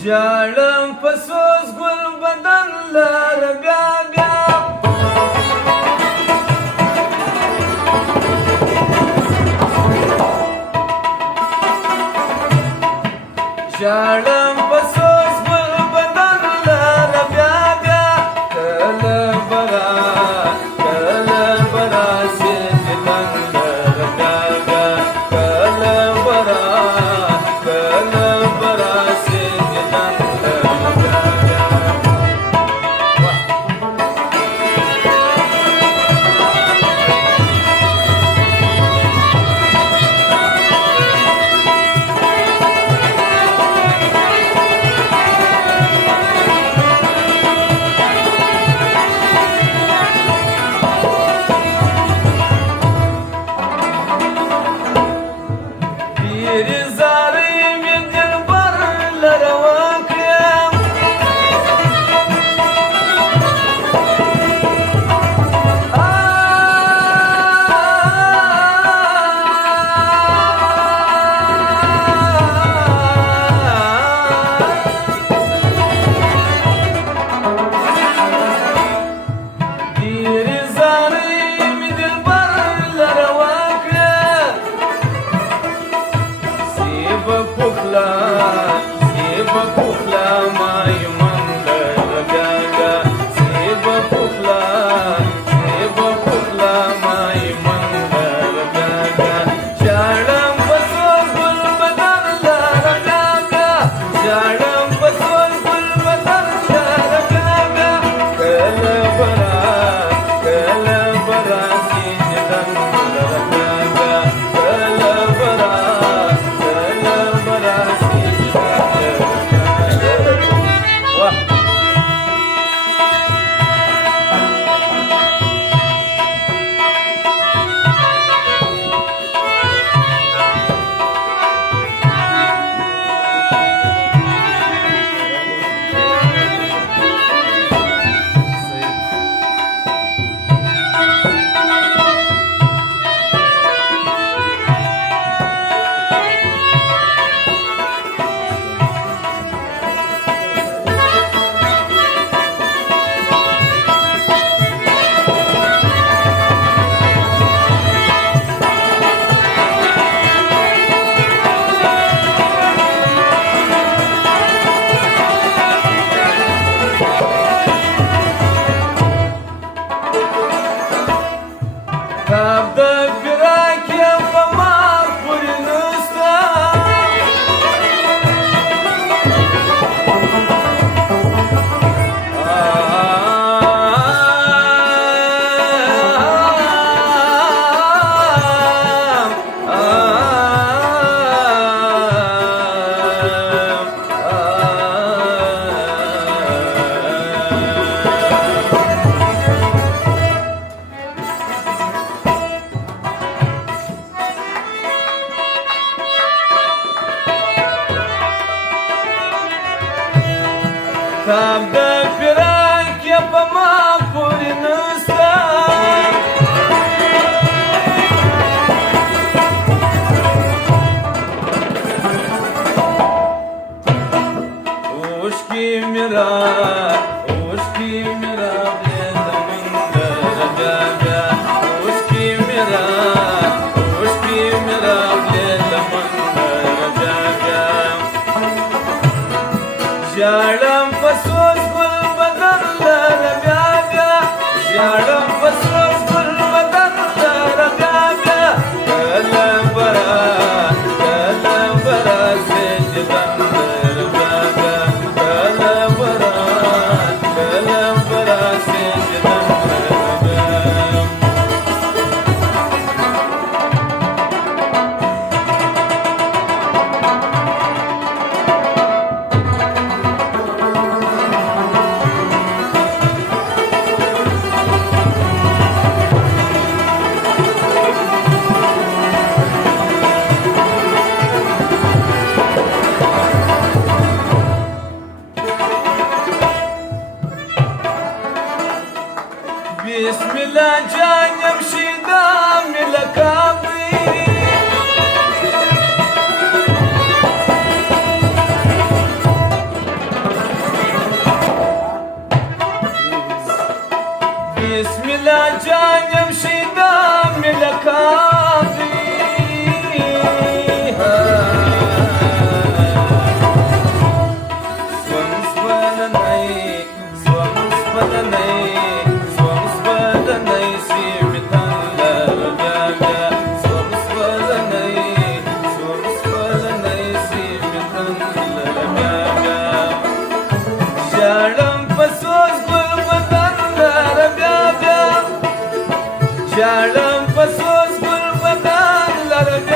ژړم په سوز ګل بدن لره بیا بیا ژړم په سوز ګل بدن لره بیا بیا کله به راشي دیدن لره بیا بیا کله به راشي دیدن لره بیا بیا تاب د فراق یې په ما پورې نسته اوښکې مې راغلې زمون لره بیا بیا اوښکې مې راغلې زمون لره بیا بیا ژړم په سوز ګل بدن لره بیا بیا ژړم په سوز ګل بدن لره بیا بیا کله به راشي دیدن لره بیا بیا کله به راشي دیدن لره بیا ژړم په سوز ګل بدن لره